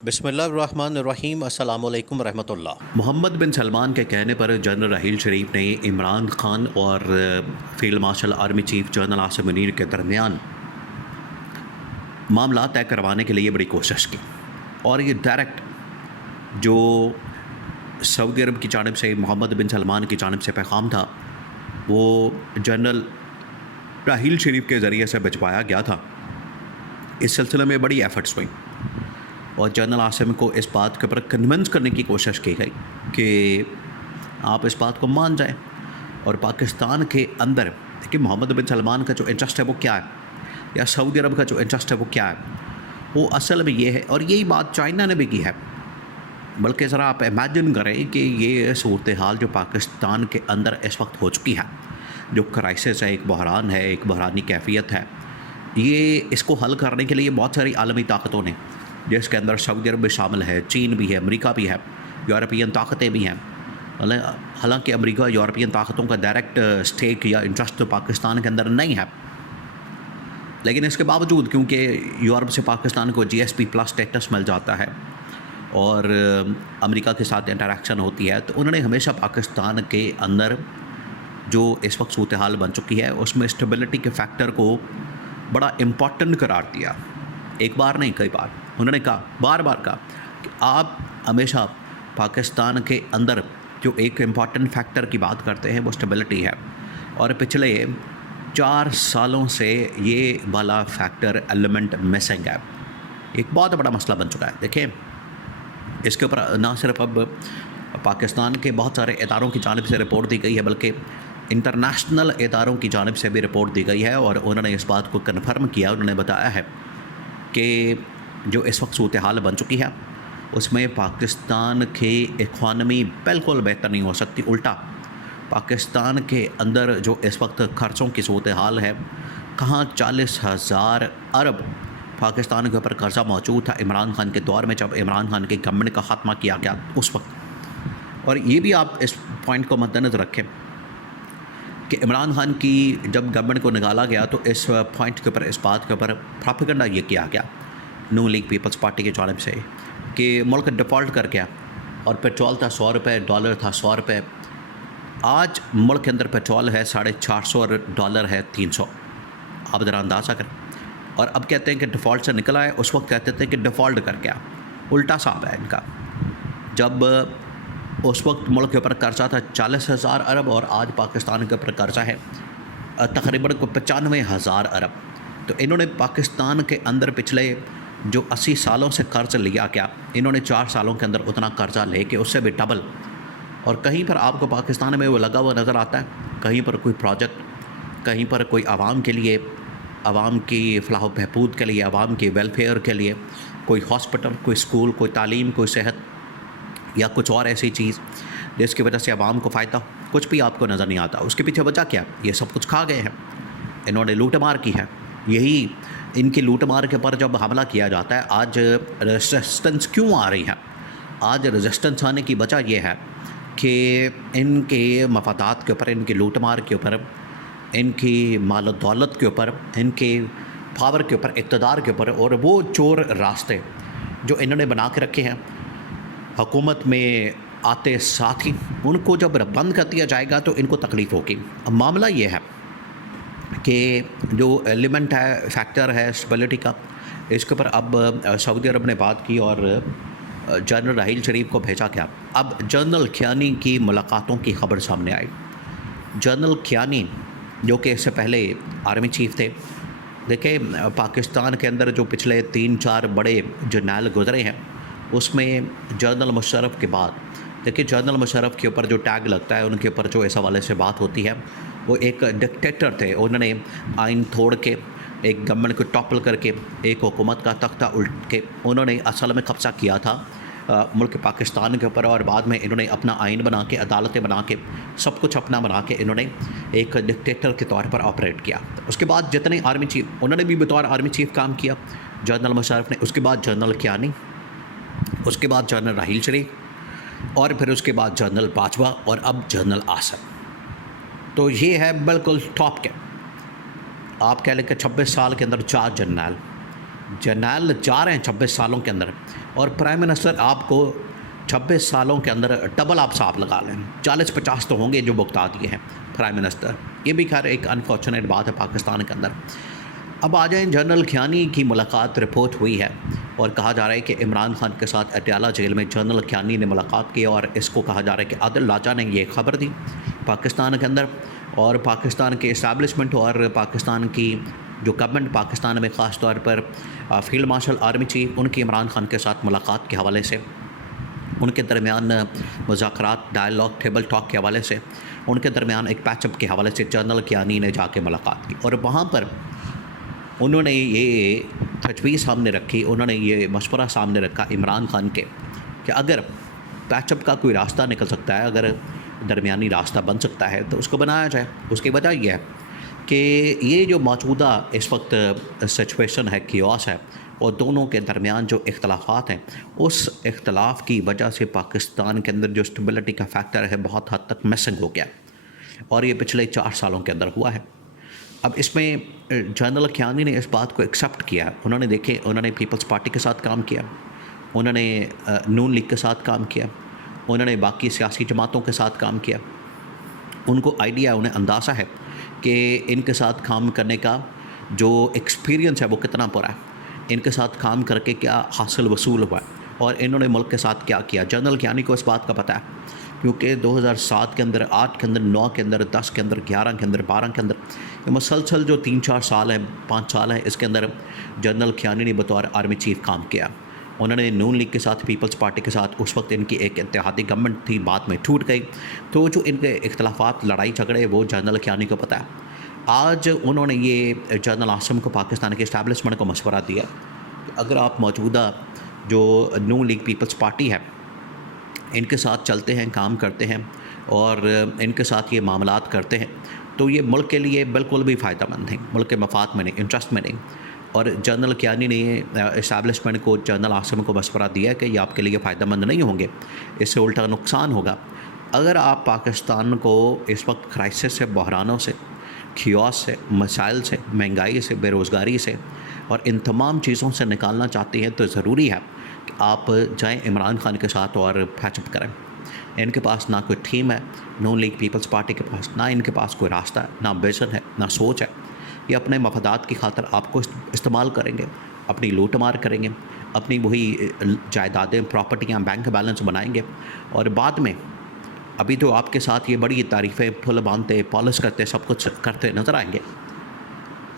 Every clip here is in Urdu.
بسم اللہ الرحمن الرحیم۔ السلام علیکم ورحمۃ اللہ۔ محمد بن سلمان کے کہنے پر جنرل راحیل شریف نے عمران خان اور field marshal army chief general Asim Munir کے درمیان معاملات طے کروانے کے لیے بڑی کوشش کی، اور یہ ڈائریکٹ جو سعودی عرب کی جانب سے محمد بن سلمان کی جانب سے پیغام تھا وہ جنرل راحیل شریف کے ذریعے سے بھجوایا گیا تھا۔ اس سلسلے میں بڑی ایفرٹس ہوئیں اور جنرل عاصم کو اس بات کے اوپر کنونس کرنے کی کوشش کی گئی کہ آپ اس بات کو مان جائیں، اور پاکستان کے اندر کہ محمد بن سلمان کا جو انٹرسٹ ہے وہ کیا ہے، یا سعودی عرب کا جو انٹرسٹ ہے وہ کیا ہے، وہ اصل میں یہ ہے۔ اور یہی بات چائنا نے بھی کی ہے، بلکہ ذرا آپ امیجن کریں کہ یہ صورتحال جو پاکستان کے اندر اس وقت ہو چکی ہے، جو کرائسس ہے، ایک بحران ہے، ایک بحرانی کیفیت ہے، یہ اس کو حل کرنے کے لیے بہت ساری عالمی طاقتوں نے، جس کے اندر سعودی عرب بھی شامل ہے، چین بھی ہے، امریکہ بھی ہے، یورپین طاقتیں بھی ہیں۔ حالانکہ امریکہ یورپین طاقتوں کا ڈائریکٹ سٹیک یا انٹرسٹ تو پاکستان کے اندر نہیں ہے، لیکن اس کے باوجود کیونکہ یورپ سے پاکستان کو GSP+ سٹیٹس مل جاتا ہے اور امریکہ کے ساتھ انٹریکشن ہوتی ہے، تو انہوں نے ہمیشہ پاکستان کے اندر جو اس وقت صورتحال بن چکی ہے اس میں اسٹیبلٹی کے فیکٹر کو بڑا امپورٹنٹ قرار دیا۔ ایک بار نہیں، کئی بار انہوں نے کہا، بار بار کہا کہ آپ ہمیشہ پاکستان کے اندر جو ایک امپورٹنٹ فیکٹر کی بات کرتے ہیں وہ اسٹیبلٹی ہے، اور پچھلے 4 سالوں سے یہ والا فیکٹر ایلیمنٹ مسنگ ہے۔ ایک بہت بڑا مسئلہ بن چکا ہے۔ دیکھیں، اس کے اوپر نہ صرف اب پاکستان کے بہت سارے اداروں کی جانب سے رپورٹ دی گئی ہے، بلکہ انٹرنیشنل اداروں کی جانب سے بھی رپورٹ دی گئی ہے، اور انہوں نے اس بات کو کنفرم کیا۔ انہوں نے بتایا ہے کہ جو اس وقت صورتحال بن چکی ہے اس میں پاکستان کی اکانومی بالکل بہتر نہیں ہو سکتی، الٹا پاکستان کے اندر جو اس وقت خرچوں کی صورتحال ہے، کہاں 40,000 ارب پاکستان کے اوپر قرضہ موجود تھا عمران خان کے دور میں، جب عمران خان کی گورنمنٹ کا خاتمہ کیا گیا اس وقت۔ اور یہ بھی آپ اس پوائنٹ کو مد نظر رکھیں کہ عمران خان کی جب گورنمنٹ کو نکالا گیا تو اس پوائنٹ کے اوپر، اس بات کے اوپر پروپیگنڈا یہ کیا گیا نون لیگ پیپلز پارٹی کی جانب سے کہ ملک ڈیفالٹ کر گیا، اور پیٹرول تھا 100 روپے، ڈالر تھا 100 روپے۔ آج ملک کے اندر پیٹرول ہے 450 اور ڈالر ہے 300۔ آپ ذرا اندازہ کریں، اور اب کہتے ہیں کہ ڈیفالٹ سے نکلا ہے، اس وقت کہتے تھے کہ ڈیفالٹ کر گیا۔ الٹا صاحب ہے ان کا۔ جب اس وقت ملک کے اوپر قرضہ تھا 40,000 ارب، اور آج پاکستان کے اوپر قرضہ ہے تقریباً 95,000 ارب۔ تو انہوں نے پاکستان کے اندر پچھلے جو 80 سالوں سے قرض لیا گیا، انہوں نے 4 سالوں کے اندر اتنا قرضہ لے کے اس سے بھی ڈبل، اور کہیں پر آپ کو پاکستان میں وہ لگا ہوا نظر آتا ہے، کہیں پر کوئی پروجیکٹ، کہیں پر کوئی عوام کے لیے، عوام کی فلاح و بہبود کے لیے، عوام کی ویلفیئر کے لیے کوئی ہاسپٹل، کوئی اسکول، کوئی تعلیم، کوئی صحت یا کچھ اور ایسی چیز جس کی وجہ سے عوام کو فائدہ، کچھ بھی آپ کو نظر نہیں آتا۔ اس کے پیچھے وجہ کیا؟ یہ سب کچھ کھا گئے ہیں، انہوں نے لوٹ مار کی ہے۔ یہی ان کی لوٹ مار کے پر جب حملہ کیا جاتا ہے، آج ریزسٹنس کیوں آ رہی ہے؟ آج ریزسٹنس آنے کی وجہ یہ ہے کہ ان کے مفادات کے اوپر، ان کی لوٹ مار کے اوپر، ان کی مال و دولت کے اوپر، ان کے پاور کے اوپر، اقتدار کے اوپر، اور وہ چور راستے جو انہوں نے بنا کے رکھے ہیں حکومت میں آتے ساتھ ہی، ان کو جب بند کر دیا جائے گا تو ان کو تکلیف ہوگی۔ اب معاملہ یہ ہے کہ جو ایلیمنٹ ہے، فیکٹر ہے اسٹیبلٹی کا، اس کے اوپر اب سعودی عرب نے بات کی اور جنرل راحیل شریف کو بھیجا گیا۔ اب جنرل کیانی کی ملاقاتوں کی خبر سامنے آئی۔ جنرل کیانی جو کہ اس سے پہلے آرمی چیف تھے، دیکھیں پاکستان کے اندر جو پچھلے 3-4 بڑے جرنیل گزرے ہیں اس میں جنرل مشرف کے بعد، دیکھیں جنرل مشرف کے اوپر جو ٹیگ لگتا ہے، ان کے اوپر جو اس حوالے سے بات ہوتی ہے، وہ ایک ڈکٹیٹر تھے۔ انہوں نے آئین توڑ کے، ایک گورنمنٹ کو ٹاپل کر کے، ایک حکومت کا تختہ الٹ کے انہوں نے اصل میں قبضہ کیا تھا ملک پاکستان کے اوپر، اور بعد میں انہوں نے اپنا آئین بنا کے، عدالتیں بنا کے، سب کچھ اپنا بنا کے انہوں نے ایک ڈکٹیٹر کے طور پر آپریٹ کیا۔ اس کے بعد جتنے آرمی چیف، انہوں نے بھی بطور آرمی چیف کام کیا، جنرل مشرف نے، اس کے بعد جنرل کیانی، اس کے بعد جنرل راحیل شریف، اور پھر اس کے بعد جنرل باجوہ، اور اب جنرل عاصم۔ تو یہ ہے بالکل ٹاپ کے، آپ کہہ لیں کہ 26 سال کے اندر 4 جرنیل، جرنیل جا رہے ہیں 26 سالوں کے اندر، اور پرائم منسٹر آپ کو 26 سالوں کے اندر ڈبل آپ صاحب لگا لیں، 40-50 تو ہوں گے جو بکتا دیے ہیں پرائم منسٹر. یہ بھی خیر ایک انفارچونیٹ بات ہے پاکستان کے اندر. اب آ جائیں، جنرل کھیانی کی ملاقات رپورٹ ہوئی ہے اور کہا جا رہا ہے کہ عمران خان کے ساتھ اٹیالہ جیل میں جنرل کھیانی نے ملاقات کی، اور اس کو کہا جا رہا ہے کہ عادل لاجا نے یہ خبر دی پاکستان کے اندر. اور پاکستان کے اسٹیبلشمنٹ اور پاکستان کی جو گورنمنٹ پاکستان میں خاص طور پر فیلڈ مارشل آرمی چیف، ان کی عمران خان کے ساتھ ملاقات کے حوالے سے، ان کے درمیان مذاکرات، ڈائلاگ، ٹیبل ٹاک کے حوالے سے، ان کے درمیان ایک پیچ اپ کے حوالے سے جنرل کھیانی نے جا کے ملاقات کی. اور وہاں پر انہوں نے یہ تجویز سامنے رکھی، انہوں نے یہ مشورہ سامنے رکھا عمران خان کے کہ اگر پیچ اپ کا کوئی راستہ نکل سکتا ہے، اگر درمیانی راستہ بن سکتا ہے تو اس کو بنایا جائے. اس کی وجہ یہ ہے کہ یہ جو موجودہ اس وقت سچویشن ہے، کیوس ہے، اور دونوں کے درمیان جو اختلافات ہیں، اس اختلاف کی وجہ سے پاکستان کے اندر جو اسٹیبلٹی کا فیکٹر ہے بہت حد تک مسنگ ہو گیا، اور یہ پچھلے 4 سالوں کے اندر ہوا ہے. اب اس میں جنرل کھیانی نے اس بات کو ایکسیپٹ کیا. انہوں نے پیپلز پارٹی کے ساتھ کام کیا، انہوں نے نون لیگ کے ساتھ کام کیا، انہوں نے باقی سیاسی جماعتوں کے ساتھ کام کیا. ان کو آئیڈیا، انہیں اندازہ ہے کہ ان کے ساتھ کام کرنے کا جو ایکسپیرینس ہے وہ کتنا پورا ہے، ان کے ساتھ کام کر کے کیا حاصل وصول ہوا ہے، اور انہوں نے ملک کے ساتھ کیا کیا. جنرل کھیانی کو اس بات کا پتہ ہے، کیونکہ 2007 کے اندر، 8 کے اندر، 9 کے اندر، 10 کے اندر، 11 کے اندر، 12 کے اندر، یہ مسلسل جو 3-4 سال ہیں، 5 سال ہیں، اس کے اندر جنرل کھیانی نے بطور آرمی چیف کام کیا. انہوں نے نون لیگ کے ساتھ، پیپلز پارٹی کے ساتھ، اس وقت ان کی ایک اتحادی گورنمنٹ تھی، بعد میں ٹوٹ گئی. تو جو ان کے اختلافات، لڑائی جھگڑے، وہ جنرل کھیانی کو پتہ ہے. آج انہوں نے یہ جنرل عاصم کو، پاکستان کے اسٹیبلشمنٹ کو مشورہ دیا کہ اگر آپ موجودہ جو نون لیگ پیپلز پارٹی ہے، ان کے ساتھ چلتے ہیں، کام کرتے ہیں، اور ان کے ساتھ یہ معاملات کرتے ہیں، تو یہ ملک کے لیے بالکل بھی فائدہ مند نہیں، ملک کے مفاد میں نہیں، انٹرسٹ میں نہیں. اور جنرل کھیانی نے اسٹیبلشمنٹ کو، جنرل عاصم کو مشورہ دیا کہ یہ آپ کے لیے فائدہ مند نہیں ہوں گے، اس سے الٹا نقصان ہوگا. اگر آپ پاکستان کو اس وقت کرائسس سے، بحرانوں سے، کیوس سے، مسائل سے، مہنگائی سے، بے روزگاری سے، اور ان تمام چیزوں سے نکالنا چاہتے ہیں، تو ضروری ہے کہ آپ جائیں عمران خان کے ساتھ اور پیچ اپ کریں. ان کے پاس نہ کوئی ٹیم ہے، نون لیگ پیپلز پارٹی کے پاس، نہ ان کے پاس کوئی راستہ ہے، نہ ویژن ہے، نہ سوچ ہے. یہ اپنے مفادات کی خاطر آپ کو استعمال کریں گے، اپنی لوٹ مار کریں گے، اپنی وہی جائیدادیں، پراپرٹیاں، بینک بیلنس بنائیں گے، اور بعد میں ابھی تو آپ کے ساتھ یہ بڑی تعریفیں، پھول باندھتے، پالش کرتے، سب کچھ کرتے نظر آئیں گے.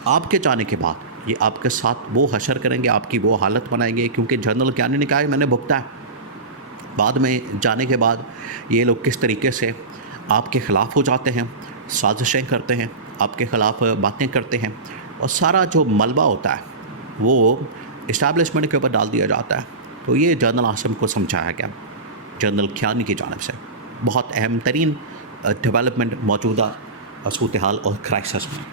آپ کے جانے کے بعد یہ آپ کے ساتھ وہ حشر کریں گے، آپ کی وہ حالت بنائیں گے. کیونکہ جنرل کھیانی نے کہا ہے میں نے بھگتا ہے. بعد میں جانے کے بعد یہ لوگ کس طریقے سے آپ کے خلاف ہو جاتے ہیں، سازشیں کرتے ہیں، آپ کے خلاف باتیں کرتے ہیں، اور سارا جو ملبہ ہوتا ہے وہ اسٹیبلشمنٹ کے اوپر ڈال دیا جاتا ہے. تو یہ جنرل عاصم کو سمجھایا گیا جنرل کھیانی کی جانب سے. بہت اہم ترین ڈیولپمنٹ موجودہ صورتحال اور کرائسس میں.